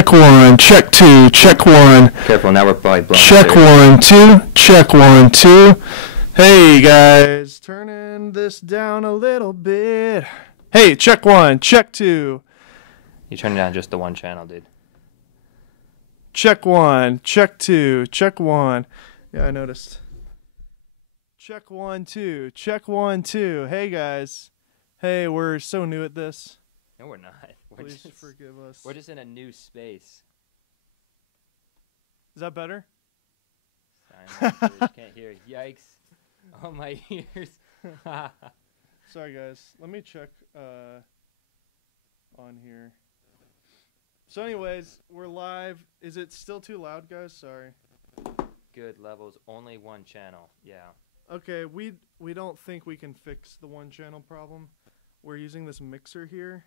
Check one, check two, check one. Careful, now we're probably blowing. Check one, two, check one, two. Hey guys, turning this down a little bit. Hey, check one, check two. You turn down just the one channel, dude. Check one, check two, check one. Yeah, I noticed. Check one, two, check one, two. Hey guys. Hey, we're so new at this. No, we're not. Please forgive us. We're just in a new space. Is that better? Silence, can't hear. Yikes. Oh, my ears. Sorry, guys. Let me check on here. So anyways, we're live. Is it still too loud, guys? Sorry. Good levels. Only one channel. Yeah. Okay, we don't think we can fix the one channel problem. We're using this mixer here.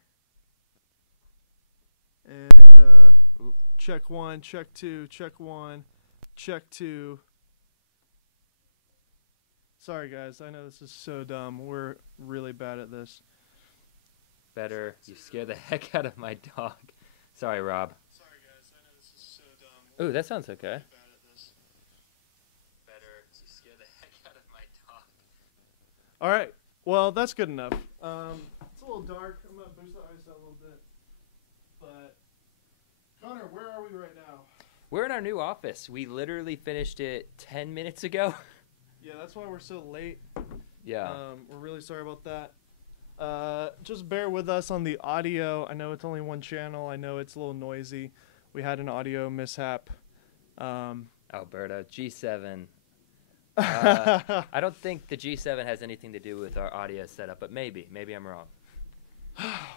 And check one, check two, check one, check two. Sorry guys, I know this is so dumb. We're really bad at this. Better. You scare the heck out of my dog. Sorry, Rob. Sorry guys, I know this is so dumb. Ooh, that sounds okay. Really bad at this. Better. You scare the heck out of my dog. Alright, well that's good enough. It's a little dark. I'm gonna boost the ice out a little bit. But Connor, where are we right now? We're in our new office. We literally finished it 10 minutes ago. Yeah, that's why we're so late. Yeah. We're really sorry about that. Just bear with us on the audio. I know it's only one channel. I know it's a little noisy. We had an audio mishap. Alberta, G7. I don't think the G7 has anything to do with our audio setup, but maybe. Maybe I'm wrong.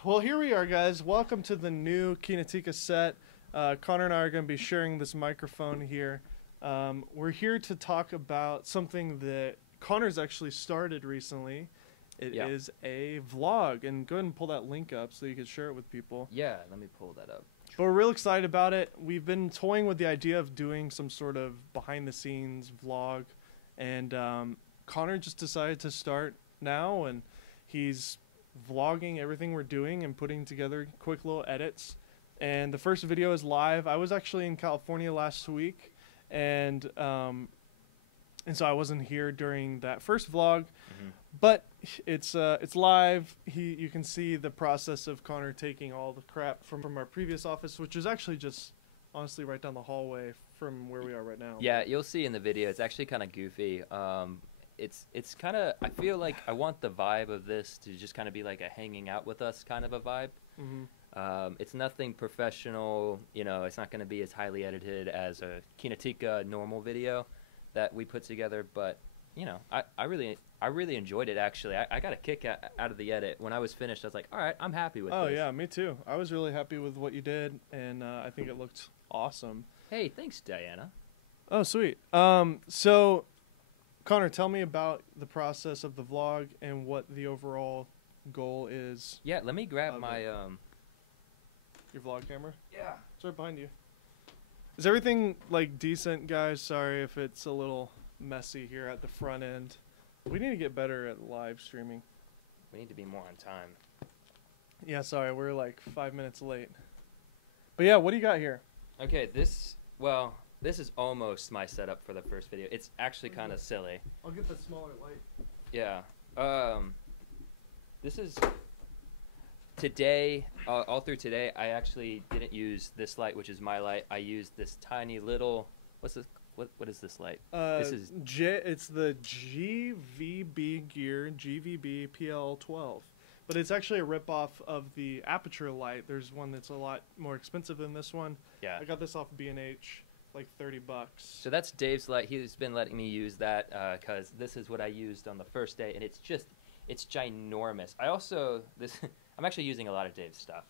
Well, here we are, guys. Welcome to the new Kinotika set. Connor and I are going to be sharing this microphone here. We're here to talk about something that Connor's actually started recently. It is a vlog, and go ahead and pull that link up so you can share it with people. Yeah, let me pull that up. But we're real excited about it. We've been toying with the idea of doing some sort of behind-the-scenes vlog, and Connor just decided to start now, and he's vlogging everything we're doing and putting together quick little edits. And the first video is live. I was actually in California last week, and so I wasn't here during that first vlog, but it's live. You can see the process of Connor taking all the crap from our previous office, which is actually just honestly right down the hallway from where we are right now. Yeah, you'll see in the video. It's actually kind of goofy. It's kind of, I feel like I want the vibe of this to just kind of be like a hanging out with us kind of a vibe. It's nothing professional, you know, it's not going to be as highly edited as a Kinotika normal video that we put together, but, you know, I really enjoyed it, actually. I got a kick out of the edit. When I was finished, I was like, all right, I'm happy with this. Oh, yeah, me too. I was really happy with what you did, and I think it looked awesome. Hey, thanks, Diana. Oh, sweet. So, Connor, tell me about the process of the vlog and what the overall goal is. Yeah, let me grab my your vlog camera. Yeah, it's right behind you. Is everything like decent, guys? Sorry if it's a little messy here at the front end. We need to get better at live streaming. We need to be more on time. Yeah, sorry, we're like 5 minutes late. But yeah, what do you got here? Okay, this is almost my setup for the first video. It's actually kind of silly. I'll get the smaller light. Yeah. This is today. All through today, I actually didn't use this light, which is my light. I used this tiny little. What's this? What is this light? This is it's the GVB Gear GVB PL12, but it's actually a ripoff of the aperture light. There's one that's a lot more expensive than this one. Yeah. I got this off B&H. Like $30. So that's Dave's light. He's been letting me use that because this is what I used on the first day, and it's ginormous. I'm actually using a lot of Dave's stuff.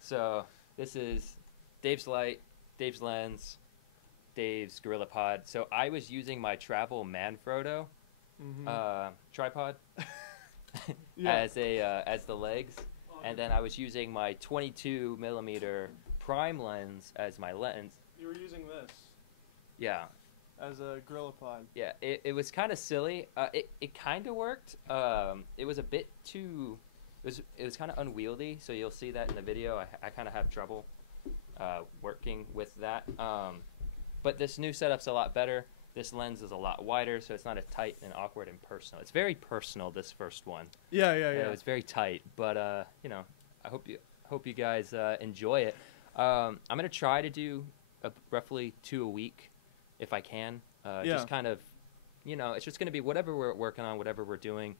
So this is Dave's light, Dave's lens, Dave's Gorilla Pod. So I was using my travel Manfrotto tripod as the legs, and then I was using my 22 millimeter prime lens as my lens. You were using this. Yeah. As a Gorilla Pod. Yeah, it was kind of silly. It kind of worked. It was a bit too. It was kind of unwieldy. So you'll see that in the video. I kind of have trouble working with that. But this new setup's a lot better. This lens is a lot wider, so it's not as tight and awkward and personal. It's very personal, this first one. Yeah. It's very tight, but I hope you guys enjoy it. I'm gonna try to do roughly 2 a week if I can. Just kind of, it's just gonna be whatever we're working on, whatever we're doing.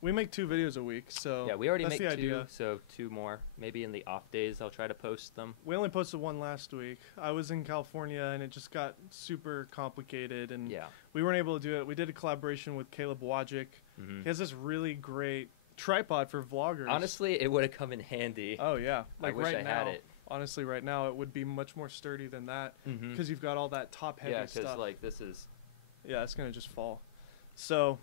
We make 2 videos a week, so yeah, we already that's make the 2, idea. so 2 more. Maybe in the off days I'll try to post them. We only posted 1 last week. I was in California, and it just got super complicated, and we weren't able to do it. We did a collaboration with Caleb Wojcik. Mm-hmm. He has this really great tripod for vloggers. Honestly, it would have come in handy. Oh, yeah. Like, I wish I had it. Honestly, right now, it would be much more sturdy than that because you've got all that top-heavy stuff. Yeah, because, like, this is... Yeah, it's going to just fall. So,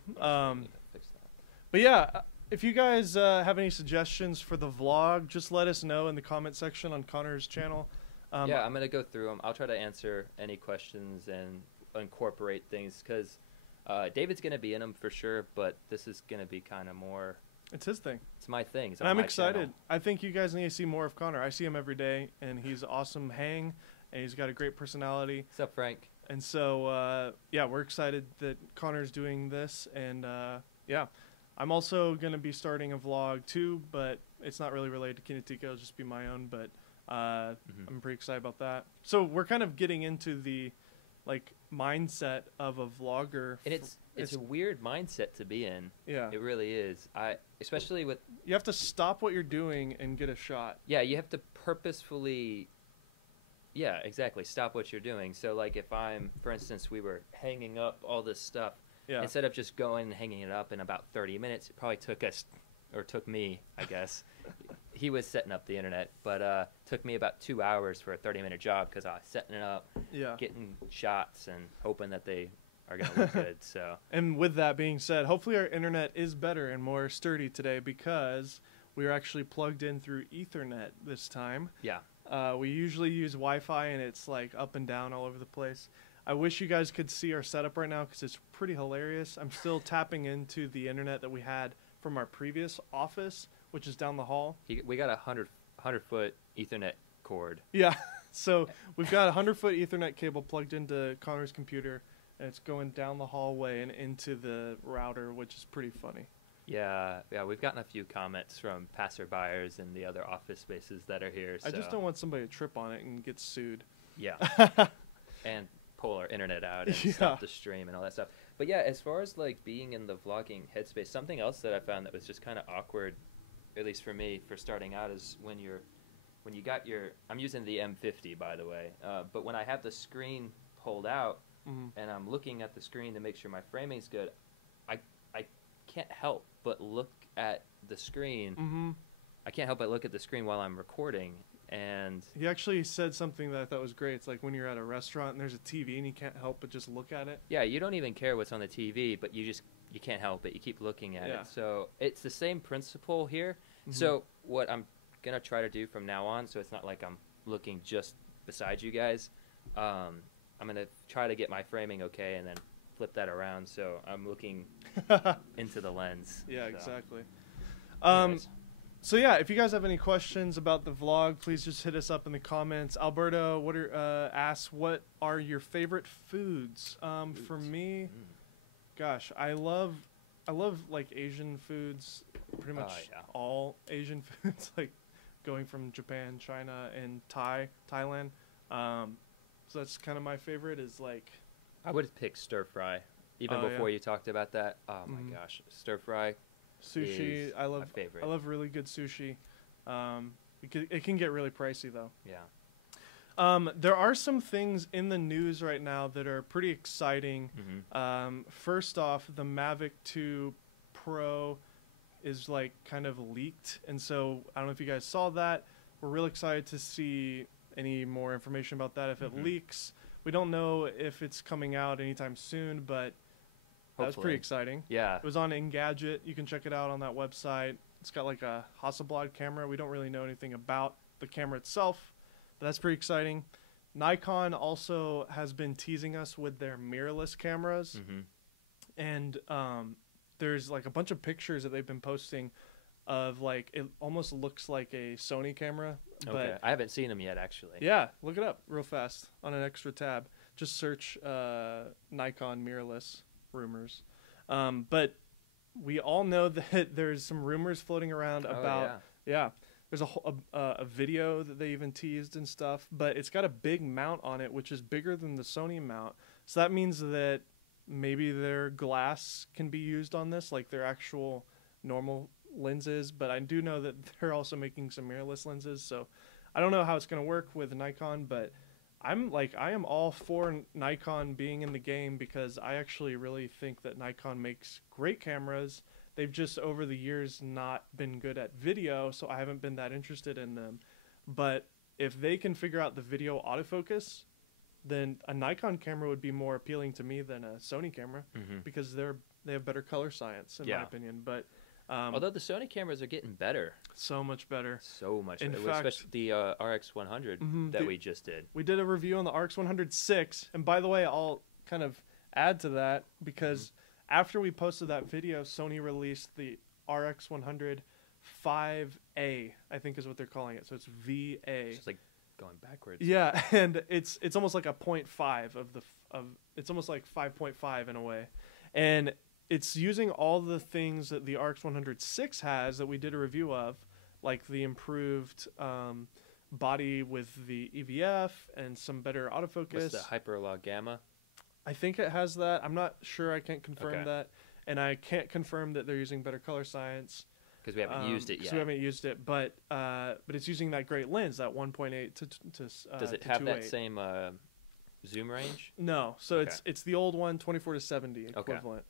fix that. But yeah, if you guys have any suggestions for the vlog, just let us know in the comment section on Connor's channel. Yeah, I'm going to go through them. I'll try to answer any questions and incorporate things because David's going to be in them for sure, but this is going to be kind of more... It's his thing. It's my thing. And I'm excited. Channel. I think you guys need to see more of Connor. I see him every day, and he's awesome hang, and he's got a great personality. What's up, Frank? And so, yeah, we're excited that Connor's doing this, and yeah. I'm also going to be starting a vlog too, but it's not really related to Kinotika. It'll just be my own, but I'm pretty excited about that. So we're kind of getting into the mindset of a vlogger. And it's a weird mindset to be in. Yeah. It really is. Especially with... You have to stop what you're doing and get a shot. Yeah, you have to purposefully... Yeah, exactly. Stop what you're doing. So, like, if for instance, we were hanging up all this stuff, instead of just going and hanging it up in about 30 minutes, it probably took me, I guess. He was setting up the internet, but took me about 2 hours for a 30-minute job because I was setting it up, getting shots, and hoping that they are going to look good. So. And with that being said, hopefully our internet is better and more sturdy today because we are actually plugged in through Ethernet this time. Yeah. We usually use Wi-Fi, and it's like up and down all over the place. I wish you guys could see our setup right now because it's pretty hilarious. I'm still tapping into the internet that we had from our previous office, which is down the hall. We got a 100-foot Ethernet cord. Yeah, so we've got a 100-foot Ethernet cable plugged into Connor's computer, and it's going down the hallway and into the router, which is pretty funny. Yeah, we've gotten a few comments from passerbyers in the other office spaces that are here. So. I just don't want somebody to trip on it and get sued. Yeah, and pull our internet out and stop the stream and all that stuff. But yeah, as far as like being in the vlogging headspace, something else that I found that was just kind of awkward, at least for me, for starting out is when you got your... I'm using the M50, by the way, but when I have the screen pulled out and I'm looking at the screen to make sure my framing's good, I can't help but look at the screen. I can't help but look at the screen while I'm recording. And he actually said something that I thought was great. It's like when you're at a restaurant and there's a TV and you can't help but just look at it. Yeah, you don't even care what's on the TV, but you can't help it. You keep looking at it. So it's the same principle here. So what I'm going to try to do from now on, so it's not like I'm looking just beside you guys, I'm going to try to get my framing okay and then flip that around so I'm looking into the lens. Yeah, so. Exactly. Anyways. So yeah, if you guys have any questions about the vlog, please just hit us up in the comments. Alberto asks, what are your favorite foods? For me, gosh, I love like Asian foods, pretty much all Asian foods, like going from Japan, China, and Thailand. So that's kind of my favorite is like... I would pick stir fry, even before you talked about that. Oh my gosh, stir fry. Sushi, I love. My favorite. I love really good sushi. It can get really pricey though. Yeah. There are some things in the news right now that are pretty exciting. First off, the Mavic 2 Pro is like kind of leaked, and so I don't know if you guys saw that. We're real excited to see any more information about that if it leaks. We don't know if it's coming out anytime soon, but that was pretty exciting. Yeah. It was on Engadget. You can check it out on that website. It's got like a Hasselblad camera. We don't really know anything about the camera itself, but that's pretty exciting. Nikon also has been teasing us with their mirrorless cameras. And there's like a bunch of pictures that they've been posting of like it almost looks like a Sony camera. Okay, But I haven't seen them yet actually. yeah, look it up real fast on an extra tab. Just search Nikon mirrorless rumors. But we all know that there's some rumors floating around about yeah. There's a video that they even teased and stuff, but it's got a big mount on it, which is bigger than the Sony mount. So that means that maybe their glass can be used on this, like their actual normal lenses. But I do know that they're also making some mirrorless lenses. So I don't know how it's going to work with Nikon, but I am all for Nikon being in the game because I actually really think that Nikon makes great cameras. They've just over the years not been good at video, so I haven't been that interested in them. But if they can figure out the video autofocus, then a Nikon camera would be more appealing to me than a Sony camera because they have better color science in my opinion. But although the Sony cameras are getting better, so much better, in fact, especially the RX100 that we just did. We did a review on the RX106, and by the way, I'll kind of add to that because after we posted that video, Sony released the RX100 5A, I think is what they're calling it. So it's VA. It's just like going backwards. Yeah, and it's almost like a 0.5 of it's almost like 5.5 in a way, and it's using all the things that the RX106 has that we did a review of, like the improved body with the EVF and some better autofocus. What's the hyperlog gamma? I think it has that. I'm not sure. I can't confirm that. And I can't confirm that they're using better color science. Because we haven't used it yet. Because we haven't used it. But it's using that great lens, that 1.8 to does it have that same zoom range? No. So it's the old one, 24 to 70 equivalent.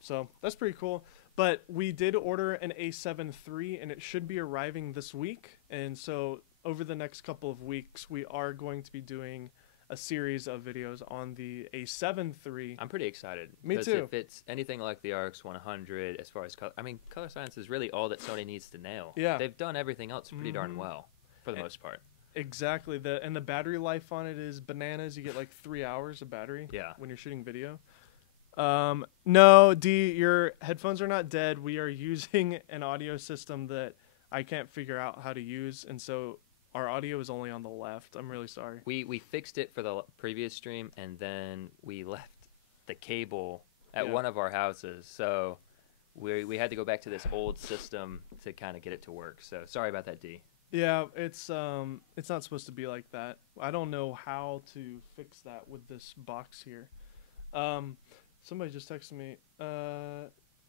So that's pretty cool. But we did order an A7 III, and it should be arriving this week. And so over the next couple of weeks, we are going to be doing a series of videos on the A7 III. I'm pretty excited. Me too. Because if it's anything like the RX100, as far as color, color science is really all that Sony needs to nail. Yeah. They've done everything else pretty darn well, for the most part. Exactly. And the battery life on it is bananas. You get like 3 hours of battery when you're shooting video. No, D, your headphones are not dead. We are using an audio system that I can't figure out how to use, and so our audio is only on the left. I'm really sorry. We fixed it for the previous stream, and then we left the cable at one of our houses. So we had to go back to this old system to kind of get it to work. So sorry about that, D. Yeah, it's not supposed to be like that. I don't know how to fix that with this box here. Somebody just texted me.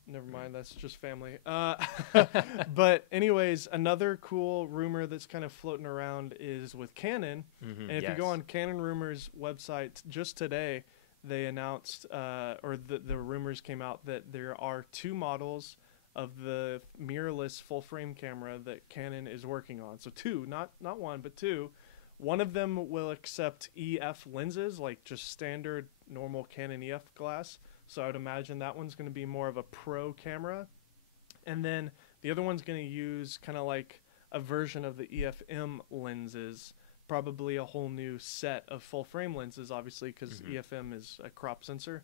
Never mind, that's just family. But anyways, another cool rumor that's kind of floating around is with Canon. And if you go on Canon Rumors website just today, they announced, or the rumors came out that there are 2 models of the mirrorless full frame camera that Canon is working on. So 2, not 1, but 2. One of them will accept EF lenses, like just standard normal Canon EF glass. So I would imagine that one's going to be more of a pro camera. And then the other one's going to use kind of like a version of the EFM lenses, probably a whole new set of full frame lenses, obviously, because EFM is a crop sensor.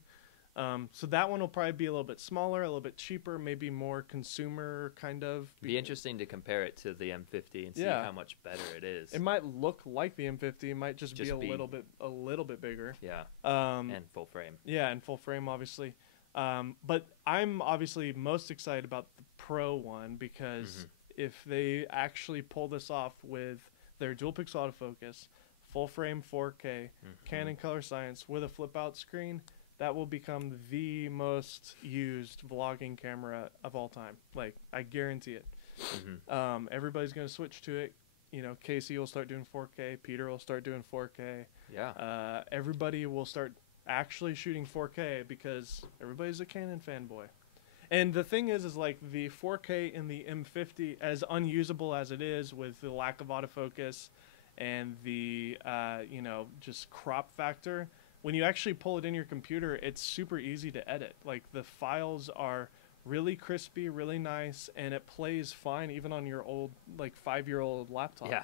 So that one will probably be a little bit smaller, a little bit cheaper, maybe more consumer kind of. Be interesting to compare it to the M50 and see how much better it is. It might look like the M50. It might just be a little bit bigger. Yeah. And full frame. Yeah, and full frame, obviously. But I'm obviously most excited about the Pro one because if they actually pull this off with their dual pixel autofocus, full frame 4K, Canon color science with a flip out screen, that will become the most used vlogging camera of all time. Like, I guarantee it. Everybody's going to switch to it. You know, Casey will start doing 4K. Peter will start doing 4K. Yeah. Everybody will start actually shooting 4K because everybody's a Canon fanboy. And the thing is like the 4K in the M50, as unusable as it is with the lack of autofocus and the, just crop factor, when you actually pull it in your computer, it's super easy to edit. Like, the files are really crispy, really nice, and it plays fine even on your old, 5-year-old laptop. Yeah.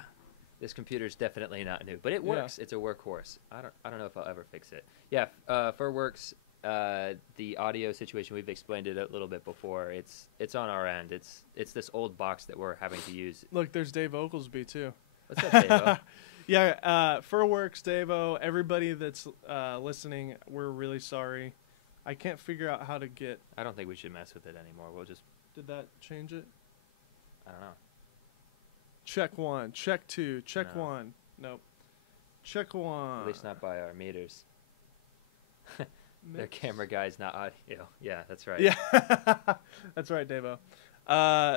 This computer's definitely not new, but it works. Yeah. It's a workhorse. I don't know if I'll ever fix it. Yeah, Furworks, the audio situation, we've explained it a little bit before. It's on our end. It's this old box that we're having to use. Look, there's Dave Oglesby too. What's up, Dave? Yeah, Furworks, Davo, everybody that's listening, we're really sorry. I can't figure out how to get. I don't think we should mess with it anymore. We'll just. Did that change it? I don't know. Check 1, check 2, check No. 1. Nope. Check 1. At least not by our meters. Their camera guy's not audio. Yeah, that's right. Yeah, that's right, Davo.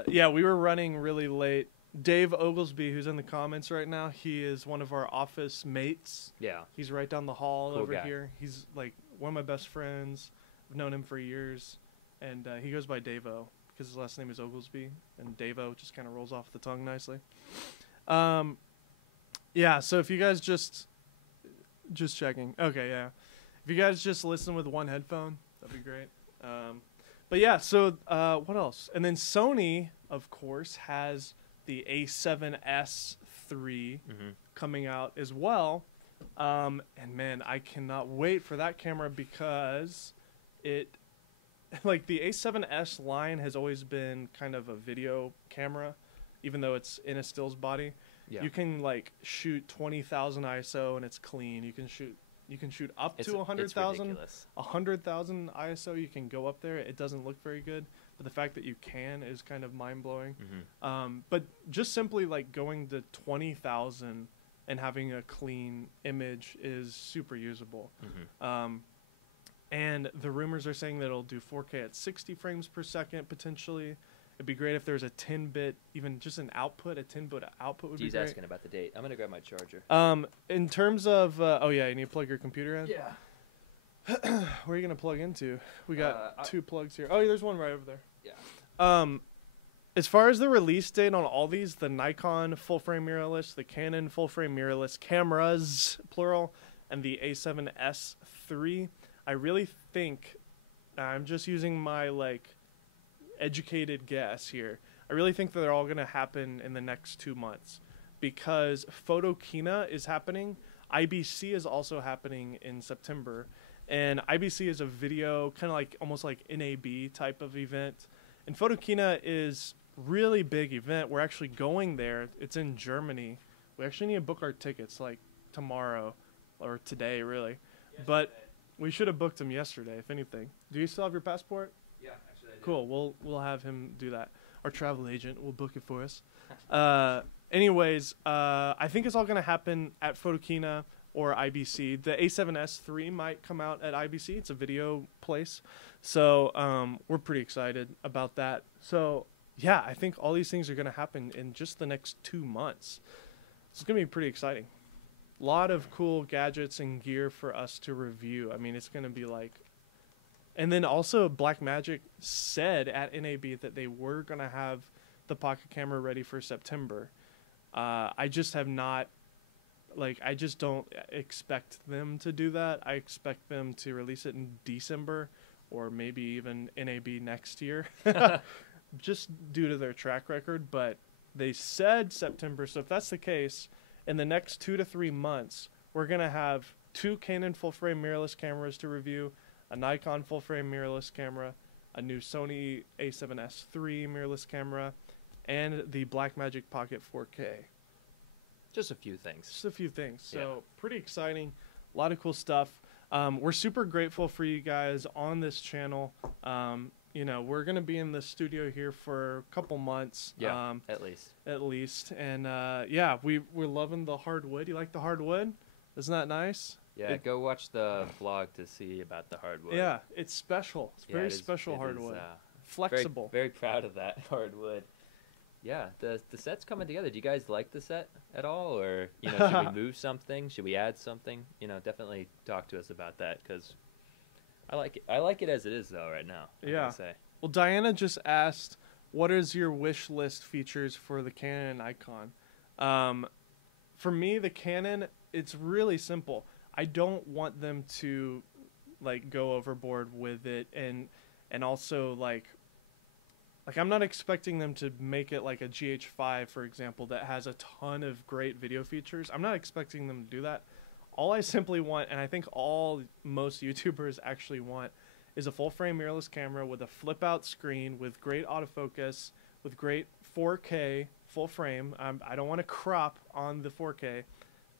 Yeah, we were running really late. Dave Oglesby, who's in the comments right now, he is one of our office mates. Yeah. He's right down the hall Cool over guy. here. He's like one of my best friends. I've known him for years, and he goes by Davo because his last name is Oglesby, and Davo just kind of rolls off the tongue nicely. Yeah. So if you guys just checking, okay, yeah. If you guys just listen with one headphone, that'd be great. But yeah, so what else? And then Sony, of course, has the A7S III coming out as well. And man, I cannot wait for that camera because it, like the A7S line has always been kind of a video camera, even though it's in a stills body. Yeah. You can like shoot 20,000 ISO and it's clean. You can shoot up to 100,000. 100,000 ISO, you can go up there. It doesn't look very good, but the fact that you can is kind of mind-blowing. But just simply like going to 20,000 and having a clean image is super usable. And the rumors are saying that it'll do 4K at 60 frames per second potentially. It'd be great if there's a 10-bit, even just an output, a 10-bit output would be He's great. asking about the date. I'm going to grab my charger. In terms of, oh yeah, you need to plug your computer in? Yeah. Where are you going to plug into? We got 2 plugs here. Oh, yeah, there's one right over there. Yeah. As far as the release date on all these, the Nikon full-frame mirrorless, the Canon full-frame mirrorless cameras, plural, and the A7S III, I really think, I'm just using my, like, educated guess here, I really think that they're all going to happen in the next 2 months because Photokina is happening. IBC is also happening in September. And IBC is a video, kind of like almost like NAB type of event. And Photokina is really big event. We're actually going there. It's in Germany. We actually need to book our tickets like tomorrow or today, really. Yesterday. But we should have booked them yesterday, if anything. Do you still have your passport? Yeah, actually I do. Cool. We'll have him do that. Our travel agent will book it for us. Anyways, I think it's all going to happen at Photokina or IBC. The A7S III might come out at IBC. It's a video place. So we're pretty excited about that. So yeah, I think all these things are going to happen in just the next 2 months. It's going to be pretty exciting. A lot of cool gadgets and gear for us to review. I mean, it's going to be like... And then also Blackmagic said at NAB that they were going to have the pocket camera ready for September. I just have not... Like, I just don't expect them to do that. I expect them to release it in December or maybe even NAB next year. Just due to their track record. But they said September. So if that's the case, in the next 2 to 3 months, we're going to have 2 Canon full-frame mirrorless cameras to review, a Nikon full-frame mirrorless camera, a new Sony A7S III mirrorless camera, and the Blackmagic Pocket 4K. Just a few things. Just a few things. So pretty exciting. A lot of cool stuff. We're super grateful for you guys on this channel. You know, we're going to be in the studio here for a couple months. Yeah, at least. At least. And, yeah, we're loving the hardwood. You like the hardwood? Isn't that nice? Yeah, go watch the vlog to see about the hardwood. Yeah, it's special. It's very special it hardwood. Is, flexible. Very proud of that hardwood. Yeah, the set's coming together. Do you guys like the set at all? Or, you know, should we move something? Should we add something? You know, definitely talk to us about that because I like it. I like it as it is, though, right now. I gotta say. Well, Diana just asked, what is your wish list features for the Canon and Nikon? For me, the Canon, it's really simple. I don't want them to, like, go overboard with it and also, like I'm not expecting them to make it like a GH5, for example, that has a ton of great video features. I'm not expecting them to do that. all I simply want, and I think most YouTubers actually want, is a full frame mirrorless camera with a flip out screen with great autofocus, with great 4K full frame. I don't want to crop on the 4K.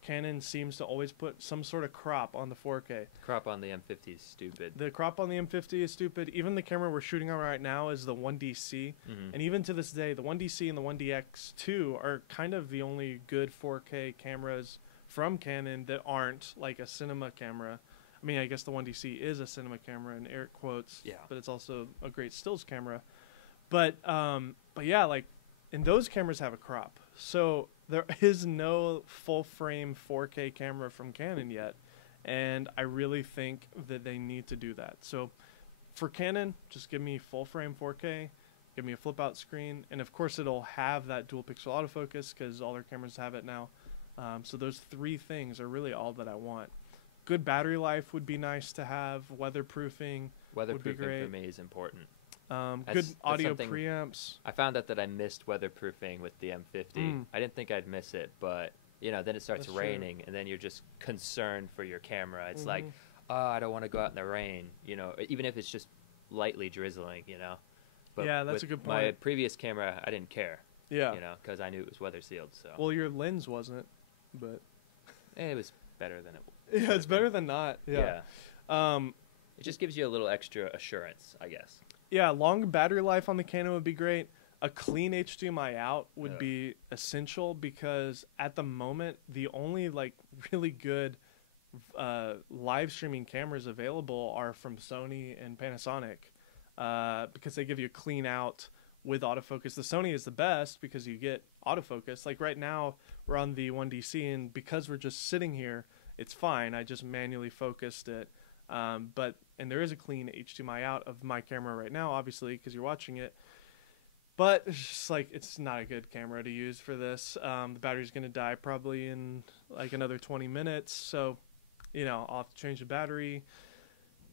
Canon seems to always put some sort of crop on the 4K. Crop on the M50 is stupid. The crop on the M50 is stupid. Even the camera we're shooting on right now is the 1DC. And even to this day, the 1DC and the 1DX2 are kind of the only good 4K cameras from Canon that aren't like a cinema camera. I mean, I guess the 1DC is a cinema camera in air quotes, but it's also a great stills camera. But yeah, like, and those cameras have a crop. So there is no full frame 4K camera from Canon yet. And I really think that they need to do that. So for Canon, just give me full frame 4K, give me a flip out screen. And of course it'll have that dual pixel autofocus because all their cameras have it now. So those three things are really all that I want. Good battery life would be nice to have. Weatherproofing would be great. For me is important. Good audio preamps. I found out that I missed weatherproofing with the M50. I didn't think I'd miss it, but you know, then it starts raining, and then you're just concerned for your camera. It's like, oh, I don't want to go out in the rain, you know, even if it's just lightly drizzling, you know. But yeah, that's a good point. My previous camera, I didn't care. Yeah. You know, because I knew it was weather sealed. So. Well, your lens wasn't, but it was better than it. Yeah, it's better than not. Yeah. It just gives you a little extra assurance, I guess. Yeah, long battery life on the Canon would be great. A clean HDMI out would be essential because at the moment, the only like really good live streaming cameras available are from Sony and Panasonic because they give you a clean out with autofocus. The Sony is the best because you get autofocus. Like right now, we're on the 1DC, and because we're just sitting here, it's fine. I just manually focused it. And there is a clean HDMI out of my camera right now, obviously, because you're watching it. But it's just like, it's not a good camera to use for this. The battery's going to die probably in like another 20 minutes. So, you know, I'll have to change the battery.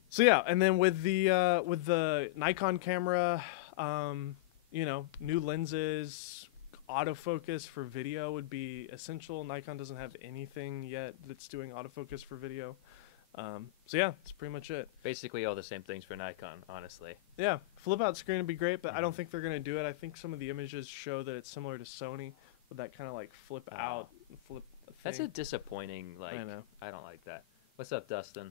So yeah, and then with the Nikon camera, you know, new lenses, autofocus for video would be essential. Nikon doesn't have anything yet that's doing autofocus for video. So yeah, that's pretty much it. Basically all the same things for Nikon, honestly. Yeah, flip out screen would be great, but I don't think they're going to do it. I think some of the images show that it's similar to Sony with that kind of like flip out, flip thing. That's a disappointing, like, I know. I don't like that. What's up, Dustin?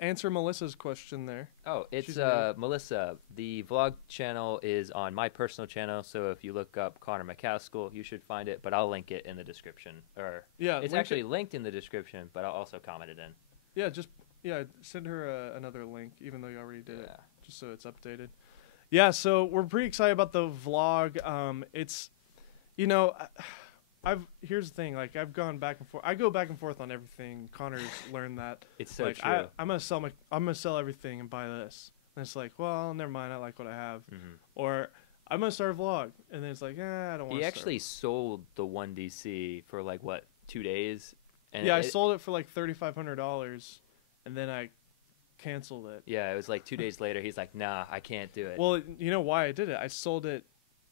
Answer Melissa's question there. Oh, it's Melissa. The vlog channel is on my personal channel, so if you look up Connor McCaskill, you should find it, but I'll link it in the description. Or yeah, it's actually linked in the description, but I'll also comment it in. Yeah, send her another link, even though you already did it, just so it's updated. Yeah, so we're pretty excited about the vlog. It's, you know, here's the thing. Like, I've gone back and forth. I go back and forth on everything. Connor's learned that. It's so like, true. I'm gonna sell everything and buy this. And it's like, well, never mind. I like what I have. Or I'm gonna start a vlog, and then it's like, I don't want. He actually sold the 1DC for like what, 2 days. And yeah, I sold it for like $3,500, and then I canceled it. Yeah, it was like 2 days later. He's like, nah, I can't do it. Well, you know why I did it? I sold it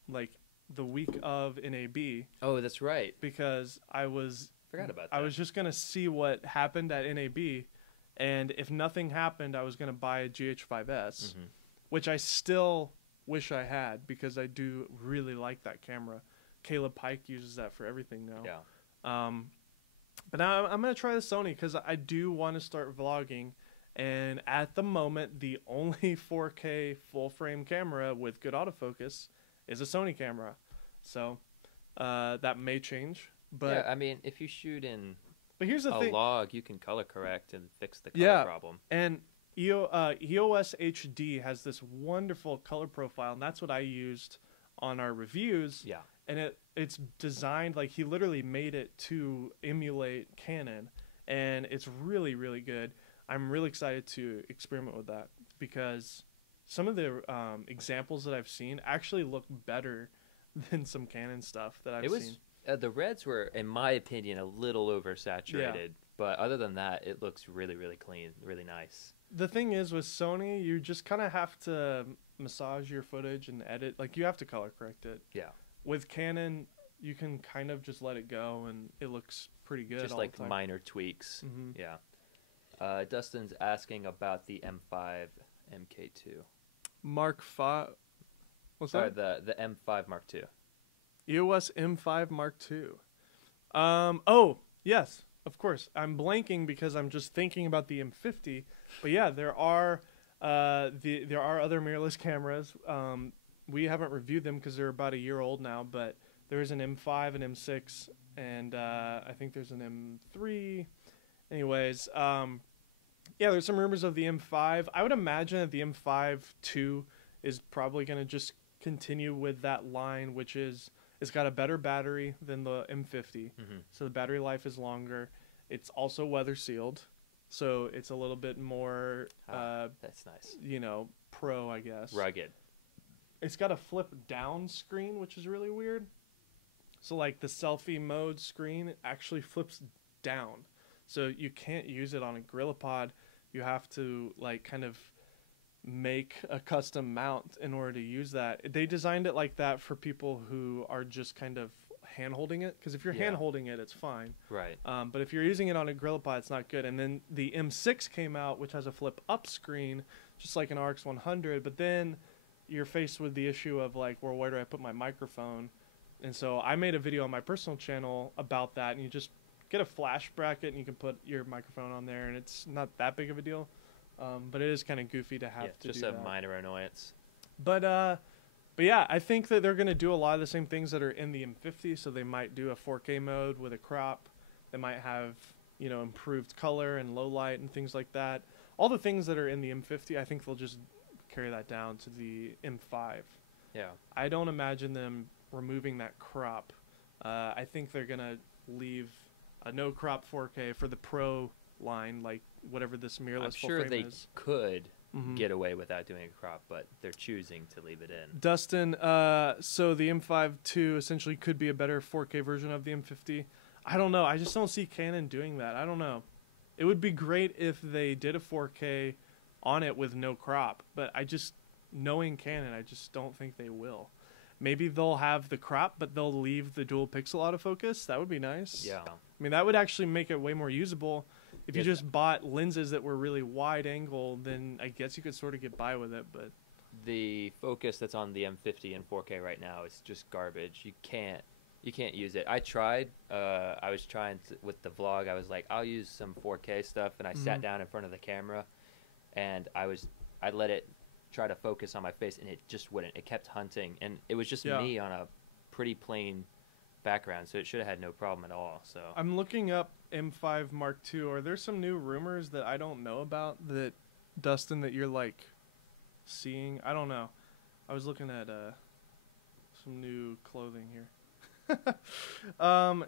like the week of NAB. Oh, that's right. Because forgot about that. I was just gonna see what happened at NAB, and if nothing happened, I was gonna buy a GH5S, which I still wish I had because I do really like that camera. Caleb Pike uses that for everything now. Yeah. But now I'm going to try the Sony because I do want to start vlogging. And at the moment, the only 4K full-frame camera with good autofocus is a Sony camera. So that may change. But yeah, I mean, if you shoot in here's the thing. log, you can color correct and fix the color problem. And EOS HD has this wonderful color profile, and that's what I used on our reviews. Yeah. And it's designed, like, he literally made it to emulate Canon, and it's really, really good. I'm really excited to experiment with that because some of the examples that I've seen actually look better than some Canon stuff that I've seen. The reds were, in my opinion, a little oversaturated, but other than that, it looks really, really clean, really nice. The thing is, with Sony, you just kind of have to massage your footage and edit. Like, you have to color correct it. Yeah. With Canon, you can kind of just let it go and it looks pretty good. Just all like the time. minor tweaks. Mhm. Yeah. Dustin's asking about the M5 MK2. Mark 5. What's Or that? the M5 Mark II. EOS M5 Mark II. Oh, yes, of course. I'm blanking because I'm just thinking about the M50. But yeah, there are other mirrorless cameras. We haven't reviewed them because they're about a year old now. But there's an M5, an M6, and I think there's an M3. Anyways, yeah, there's some rumors of the M5. I would imagine that the M5 II is probably going to just continue with that line, which is it's got a better battery than the M50, so the battery life is longer. It's also weather sealed, so it's a little bit more. That's nice. You know, pro, I guess. Rugged. It's got a flip down screen, which is really weird. So like the selfie mode screen actually flips down, so you can't use it on a GorillaPod. You have to like kind of make a custom mount in order to use that. They designed it like that for people who are just kind of hand holding it, because if you're hand holding it, it's fine. Right. But if you're using it on a GorillaPod, it's not good. And then the M6 came out, which has a flip up screen, just like an RX 100. But then you're faced with the issue of like, well, where do I put my microphone? And so I made a video on my personal channel about that, and you just get a flash bracket and you can put your microphone on there, and it's not that big of a deal. But it is kind of goofy to have to just do a that. minor annoyance. But yeah, I think that they're going to do a lot of the same things that are in the M50. So they might do a 4K mode with a crop. They might have, you know, improved color and low light and things like that. All the things that are in the M50, I think they'll just carry that down to the M5. Yeah. I don't imagine them removing that crop. I think they're going to leave a no crop 4K for the Pro line, like whatever this mirrorless I'm full sure frame they is. could get away without doing a crop, but they're choosing to leave it in. Dustin, so the M5 II essentially could be a better 4K version of the M50. I don't know. I just don't see Canon doing that. I don't know. It would be great if they did a 4K on it with no crop, but I just, knowing Canon, I just don't think they will. Maybe they'll have the crop, but they'll leave the dual pixel autofocus. That would be nice. Yeah. I mean, that would actually make it way more usable. If you just bought lenses that were really wide angle, then I guess you could sort of get by with it. But the focus that's on the M50 in 4K right now is just garbage. You can't use it. I tried. I was trying to, with the vlog. I was like, I'll use some 4K stuff, and I sat down in front of the camera, and I let it try to focus on my face, and it just wouldn't. It kept hunting, and it was just me on a pretty plain background, so it should have had no problem at all. So I'm looking up M5 Mark II. Are there some new rumors that I don't know about that, Dustin, that you're like seeing? I don't know. I was looking at some new clothing here.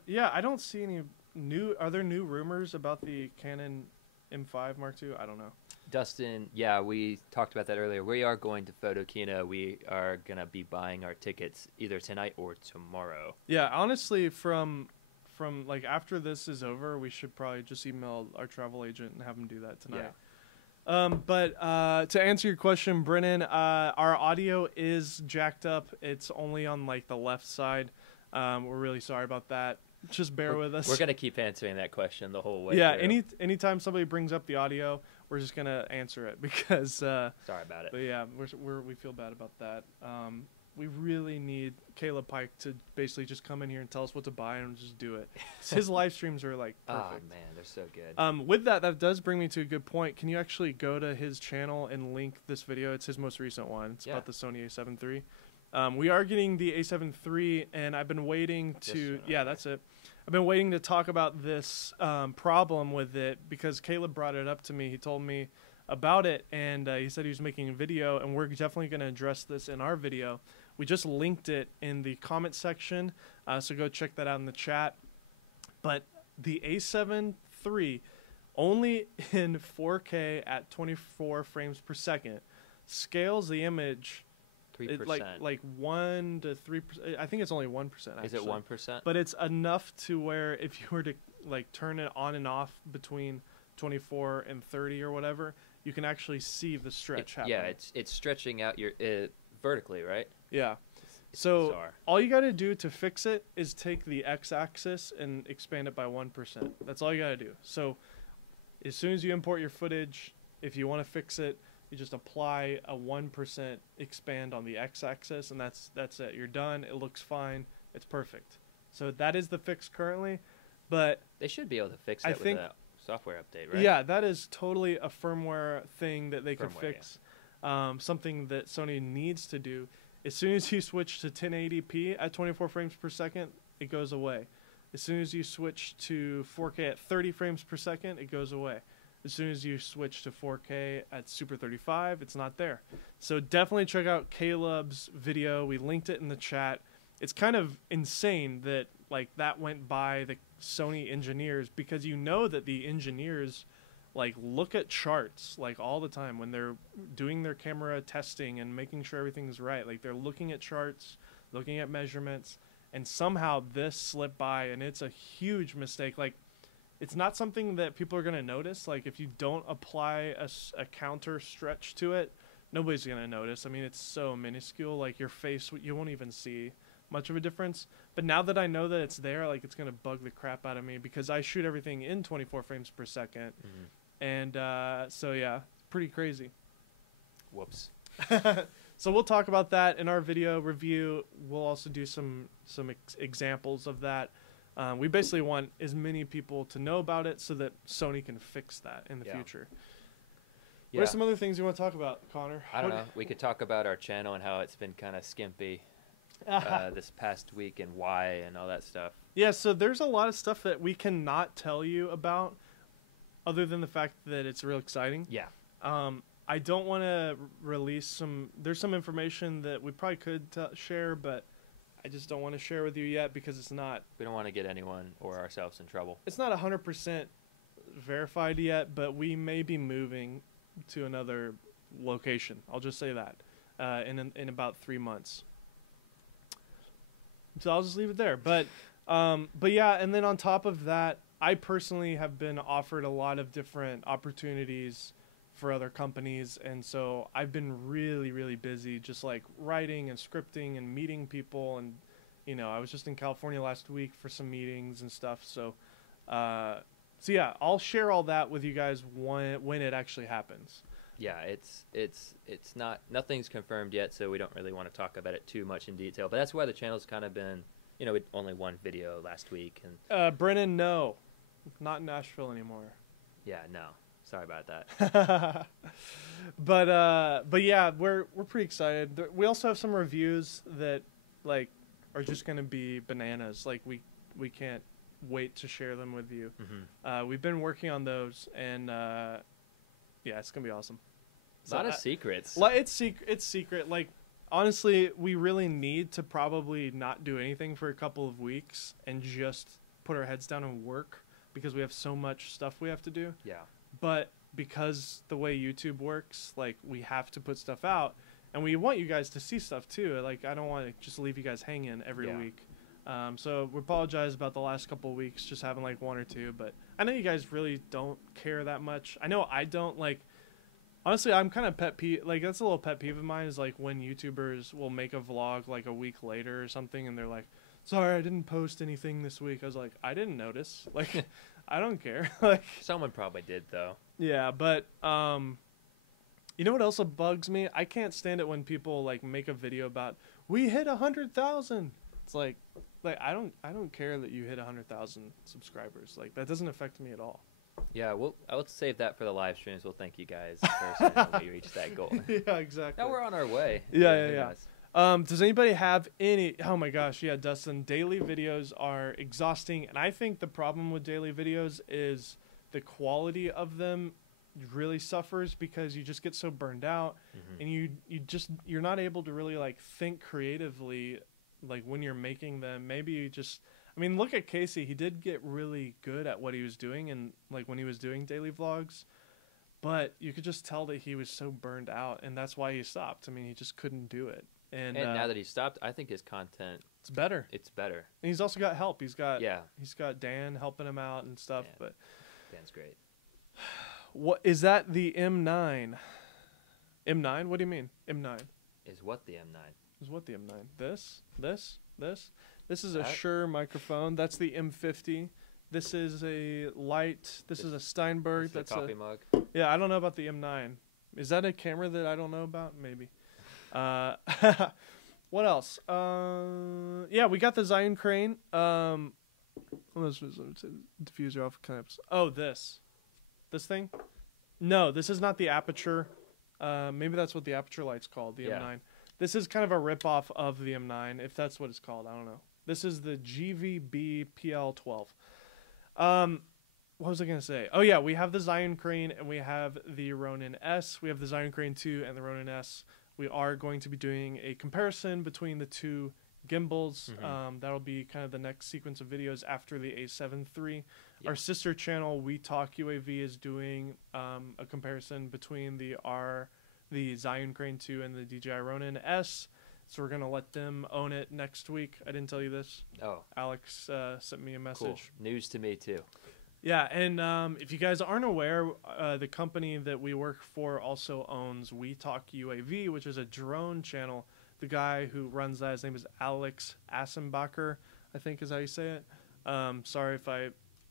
Yeah, I don't see any new. Are there new rumors about the Canon M5 Mark II? I don't know. Dustin, yeah, we talked about that earlier. We are going to Photokina. We are going to be buying our tickets either tonight or tomorrow. Yeah, honestly, from like after this is over, we should probably just email our travel agent and have them do that tonight. Yeah. But to answer your question, Brennan, our audio is jacked up. It's only on like the left side. We're really sorry about that. Just bear with us. We're going to keep answering that question the whole way. Yeah, through. anytime somebody brings up the audio, we're just going to answer it because... sorry about it. But yeah, we feel bad about that. We really need Caleb Pike to basically just come in here and tell us what to buy and just do it. His live streams are like perfect. Oh, man, they're so good. With that does bring me to a good point. Can you actually go to his channel and link this video? It's his most recent one. It's about the Sony a7 III. We are getting the a7 III, and I've been waiting to... Yeah, that's it. I've been waiting to talk about this problem with it because Caleb brought it up to me. He told me about it, and he said he was making a video, and we're definitely going to address this in our video. We just linked it in the comment section, so go check that out in the chat. But the a7 III, only in 4K at 24 frames per second, scales the image... 3%. Like 1 to 3%. I think it's only 1%. Actually. Is it 1%? But it's enough to where if you were to like turn it on and off between 24 and 30 or whatever, you can actually see the stretch happening. Yeah, it's stretching out your vertically, right? Yeah. So bizarre. all you got to do to fix it is take the x-axis and expand it by 1%. That's all you got to do. So as soon as you import your footage, if you want to fix it, you just apply a 1% expand on the x-axis, and that's it. You're done. It looks fine. It's perfect. So that is the fix currently, but They should be able to fix that with a software update, right? yeah, that is totally a firmware thing that they could Firmware, fix. Something that Sony needs to do. As soon as you switch to 1080p at 24 frames per second, it goes away. As soon as you switch to 4K at 30 frames per second, it goes away. As soon as you switch to 4K at Super 35, it's not there. So definitely check out Caleb's video. We linked it in the chat. It's kind of insane that like that went by the Sony engineers, because you know that the engineers like look at charts like all the time when they're doing their camera testing and making sure everything's right. Like they're looking at charts, looking at measurements, and somehow this slipped by, and it's a huge mistake. Like it's not something that people are going to notice. Like if you don't apply a counter stretch to it, nobody's going to notice. I mean, it's so minuscule, like your face, you won't even see much of a difference. But now that I know that it's there, like it's going to bug the crap out of me, because I shoot everything in 24 frames per second. Mm-hmm. And so yeah, pretty crazy. Whoops. So we'll talk about that in our video review. We'll also do some examples of that. We basically want as many people to know about it so that Sony can fix that in the future. Yeah. What are some other things you want to talk about, Connor? I don't know. We could talk about our channel and how it's been kind of skimpy this past week, and why, and all that stuff. Yeah, so there's a lot of stuff that we cannot tell you about, other than the fact that it's real exciting. Yeah. I don't want to release some... There's some information that we probably could share, but I just don't want to share with you yet, because it's not... We don't want to get anyone or ourselves in trouble. It's not 100% verified yet, but we may be moving to another location. I'll just say that in about 3 months. So I'll just leave it there. But yeah, and then on top of that, I personally have been offered a lot of different opportunities for other companies, and so I've been really, really busy, just like writing and scripting and meeting people, and you know, I was just in California last week for some meetings and stuff. So yeah, I'll share all that with you guys when it actually happens. Yeah, it's not, nothing's confirmed yet, so we don't really want to talk about it too much in detail. But that's why the channel's kind of been, you know, with only one video last week. And Brennan, no, not in Nashville anymore. Yeah, no, sorry about that. But yeah, we're pretty excited. We also have some reviews that like are just gonna be bananas. Like we can't wait to share them with you. Mm-hmm. We've been working on those, and yeah, it's gonna be awesome. A lot of secrets. It's secret. Like honestly, we really need to probably not do anything for a couple of weeks and just put our heads down and work, because we have so much stuff we have to do. Yeah. But because the way YouTube works, like we have to put stuff out, and we want you guys to see stuff too. Like I don't want to just leave you guys hanging every week. So we apologize about the last couple of weeks just having like one or two, but I know you guys really don't care that much. I know I don't. Like honestly, I'm kind of pet peeve. Like that's a little pet peeve of mine, is like when YouTubers will make a vlog like a week later or something, and they're like, "Sorry, I didn't post anything this week." I was like, I didn't notice. Like I don't care. Like someone probably did though. Yeah, but you know what else bugs me? I can't stand it when people like make a video about we hit 100,000. It's like I don't care that you hit 100,000 subscribers. Like that doesn't affect me at all. Yeah, I'll save that for the live streams. We'll thank you guys first when we reach that goal. Yeah, exactly. Now we're on our way. Yeah. Does anybody have any... Oh my gosh, yeah, Dustin, daily videos are exhausting, and I think the problem with daily videos is the quality of them really suffers, because you just get so burned out, and you're not able to really like think creatively, like when you're making them. Maybe you just... I mean, look at Casey. He did get really good at what he was doing, and like when he was doing daily vlogs, but you could just tell that he was so burned out, and that's why he stopped. I mean, he just couldn't do it. And now that he stopped, I think his content... It's better. And he's also got help. He's got Dan helping him out and stuff. Yeah. But Dan's great. What is that? The M9? M9? What do you mean? M9 is what the M9? is what the M9? This. This is a That? Shure microphone. That's the M50. This is a light. This is a Steinberg. That's a coffee mug. Yeah, I don't know about the M9. Is that a camera that I don't know about? Maybe. What else? Yeah, we got the Zion Crane. Diffuser off clamps. Oh, this thing? No, this is not the Aperture. Maybe that's what the Aperture light's called, the M9. This is kind of a ripoff of the M9, if that's what it's called. I don't know. This is the GVB PL12. What was I going to say? Oh, yeah, we have the Zion Crane and we have the Ronin S. We have the Zion Crane 2 and the Ronin S. We are going to be doing a comparison between the two gimbals. That'll be kind of the next sequence of videos after the A7 III. Yep. Our sister channel, We Talk UAV, is doing a comparison between the Zion Crane 2 and the DJI Ronin S. So we're going to let them own it next week. I didn't tell you this. Oh. Alex sent me a message. Cool. News to me, too. Yeah, and if you guys aren't aware, the company that we work for also owns We Talk UAV, which is a drone channel. The guy who runs that, his name is Alex Assenbacher, I think is how you say it. Sorry if I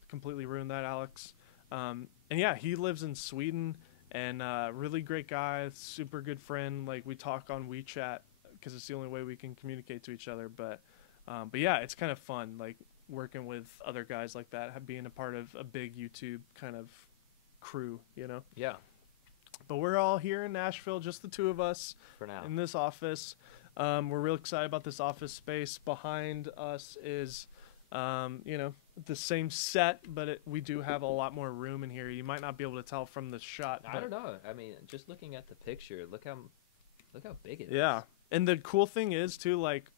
completely ruined that, Alex. And yeah, he lives in Sweden, and really great guy, super good friend. Like, we talk on WeChat because it's the only way we can communicate to each other. But yeah, it's kind of fun, like working with other guys like that, being a part of a big YouTube kind of crew, you know? Yeah. But we're all here in Nashville, just the two of us for now in this office. We're real excited about this office space. Behind us is, you know, the same set, but we do have a lot more room in here. You might not be able to tell from the shot. I don't know. I mean, just looking at the picture, look how big it is. Yeah, and the cool thing is too, like,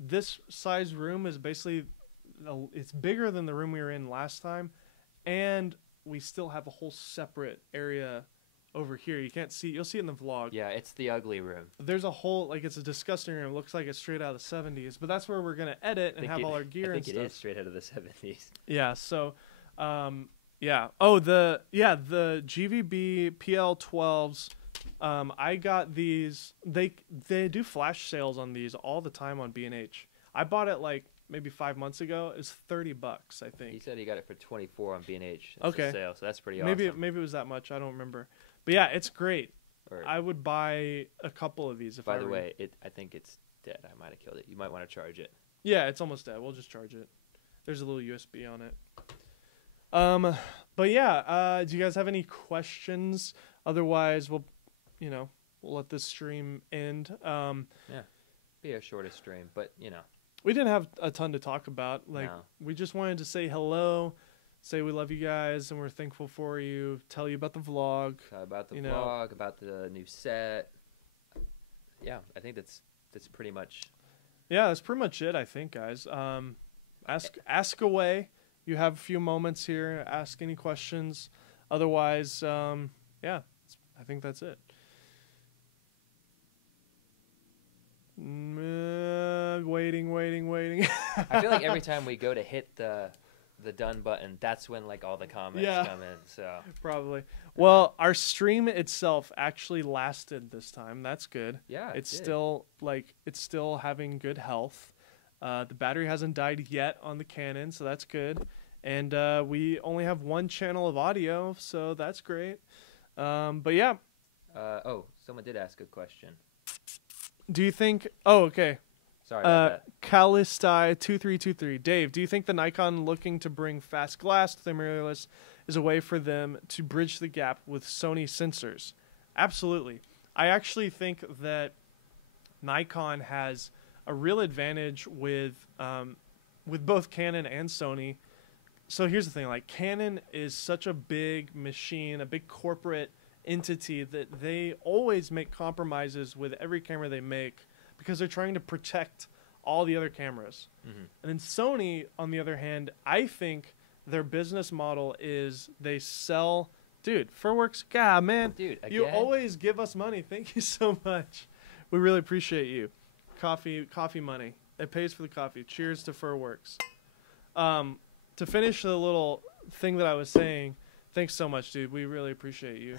this size room is basically, it's bigger than the room we were in last time, and we still have a whole separate area over here. You can't see. You'll see it in the vlog. Yeah, it's the ugly room. There's a whole, like, it's a disgusting room. It looks like it's straight out of the 70s, but that's where we're going to edit and have all our gear and stuff. I think it is straight out of the 70s. Yeah, so, yeah. Oh, the GVB PL12s, I got these. They do flash sales on these all the time on B&H. I bought it, like, maybe 5 months ago. It's $30, I think. He said he got it for $24 on B&H. Okay. Sale, so that's pretty awesome. Maybe it was that much. I don't remember. But yeah, it's great. Or, I would buy a couple of these if by the way, I think it's dead. I might have killed it. You might want to charge it. Yeah, it's almost dead. We'll just charge it. There's a little USB on it. But yeah, do you guys have any questions? Otherwise, we'll let this stream end. Yeah, be our shortest stream, but we didn't have a ton to talk about. Like, we just wanted to say hello, say we love you guys, and we're thankful for you. Tell you about the vlog. About the vlog, about the new set. Yeah, I think that's pretty much. Yeah, that's pretty much it. I think, guys. Ask away. You have a few moments here. Ask any questions. Otherwise, yeah, I think that's it. Waiting. I feel like every time we go to hit the done button, that's when like all the comments come in. So probably. Well, our stream itself actually lasted this time. That's good. Yeah, it's still having good health. The battery hasn't died yet on the Canon, so that's good. And we only have one channel of audio, so that's great. But yeah. Someone did ask a question. Do you think? Oh, okay. Sorry about that. Kalistai2323. Dave, do you think the Nikon looking to bring fast glass to the mirrorless is a way for them to bridge the gap with Sony sensors? Absolutely. I actually think that Nikon has a real advantage with both Canon and Sony. So here's the thing: like, Canon is such a big machine, a big corporate entity, that they always make compromises with every camera they make because they're trying to protect all the other cameras. Mm-hmm. And then Sony, on the other hand, I think their business model is they sell... Dude, Furworks, God, man. Dude, again? You always give us money. Thank you so much. We really appreciate you. Coffee money. It pays for the coffee. Cheers to Furworks. To finish the little thing that I was saying, thanks so much, dude. We really appreciate you.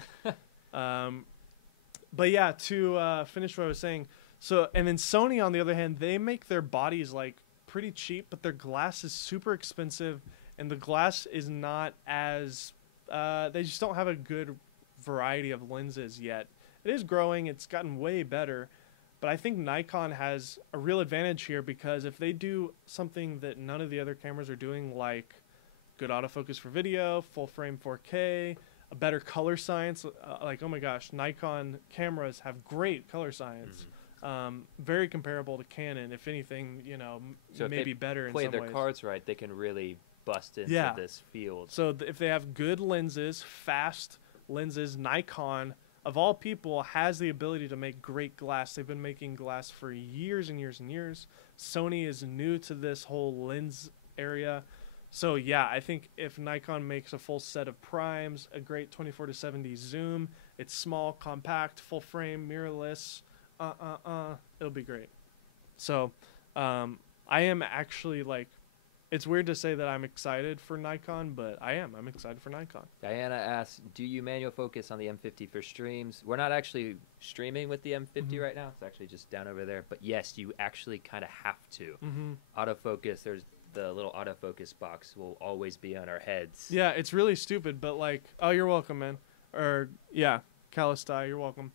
But yeah, to finish what I was saying, So, and then Sony, on the other hand, they make their bodies like pretty cheap, but their glass is super expensive, and the glass is not as. They just don't have a good variety of lenses yet. It is growing. It's gotten way better, but I think Nikon has a real advantage here because if they do something that none of the other cameras are doing, like good autofocus for video, full frame 4K, a better color science, like, oh my gosh, Nikon cameras have great color science. Very comparable to Canon. If anything, you know, so maybe better in some ways. Play their cards right, they can really bust into this field. So if they have good lenses, fast lenses, Nikon, of all people, has the ability to make great glass. They've been making glass for years and years and years. Sony is new to this whole lens area. So yeah, I think if Nikon makes a full set of primes, a great 24-70 zoom, it's small, compact, full frame, mirrorless, it'll be great. So I am actually, like, it's weird to say that I'm excited for Nikon, but I'm excited for Nikon. Diana asks, do you manual focus on the M50 for streams? We're not actually streaming with the M50 right now. It's actually just down over there. But yes, you actually kind of have to. Autofocus, there's the little autofocus box will always be on our heads. Yeah, it's really stupid, but like, oh, you're welcome, man. Or, yeah, Calistai, you're welcome.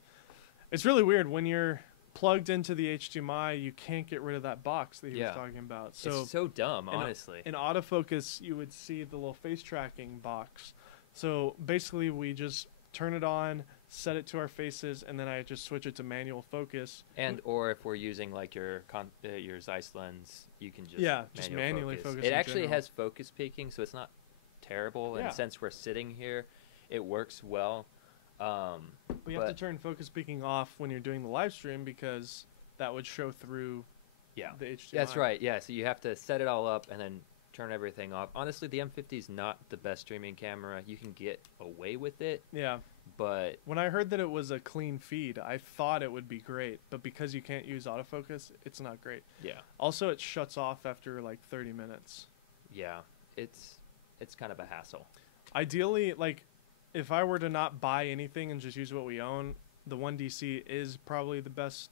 It's really weird when you're plugged into the HDMI, you can't get rid of that box that he was talking about. So it's so dumb, honestly. In autofocus, you would see the little face tracking box. So basically, we just turn it on, set it to our faces, and then I just switch it to manual focus. And or if we're using like your Zeiss lens, you can just manually focus. It actually has focus peaking, so it's not terrible. And since we're sitting here, it works well. We have to turn focus peaking off when you're doing the live stream because that would show through the HDMI. That's right. Yeah, so you have to set it all up and then turn everything off. Honestly, the M50 is not the best streaming camera. You can get away with it. Yeah. But when I heard that it was a clean feed, I thought it would be great. But because you can't use autofocus, it's not great. Yeah. Also, it shuts off after like 30 minutes. Yeah. It's kind of a hassle. Ideally, like, if I were to not buy anything and just use what we own, the 1DC is probably the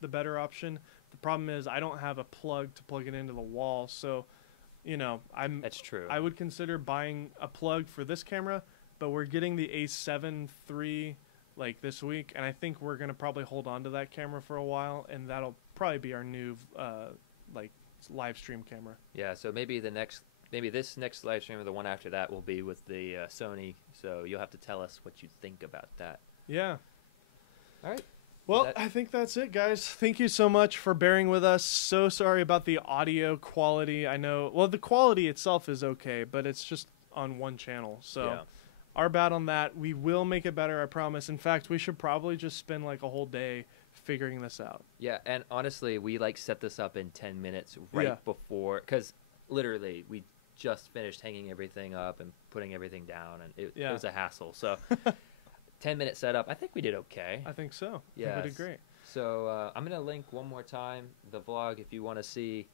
better option. The problem is I don't have a plug to plug it into the wall, so, you know, That's true. I would consider buying a plug for this camera, but we're getting the A7 III like this week, and I think we're gonna probably hold on to that camera for a while, and that'll probably be our new like live stream camera. Yeah, so maybe this next live stream or the one after that will be with the Sony, so you'll have to tell us what you think about that. Yeah. All right. Well, I think that's it, guys. Thank you so much for bearing with us. So sorry about the audio quality. I know, well, the quality itself is okay, but it's just on one channel. So our bad on that. We will make it better, I promise. In fact, we should probably just spend like a whole day figuring this out. Yeah, and honestly, we like set this up in 10 minutes before, because literally we just finished hanging everything up and putting everything down, and it was a hassle. So 10-minute setup, I think we did okay. I think so. Yeah, we did great. So I'm gonna link one more time the vlog if you want to see.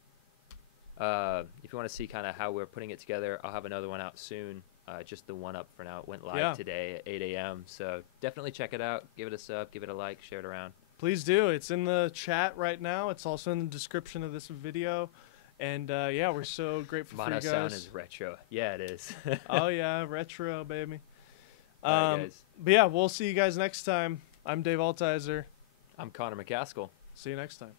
If you want to see kind of how we're putting it together, I'll have another one out soon. Just the one up for now. It went live today at 8 a.m. So definitely check it out. Give it a sub. Give it a like. Share it around. Please do. It's in the chat right now. It's also in the description of this video. And yeah, we're so grateful for you guys. Mono sound is retro. Yeah, it is. Oh yeah, retro baby. All right, guys. But yeah, we'll see you guys next time. I'm Dave Altizer. I'm Connor McCaskill. See you next time.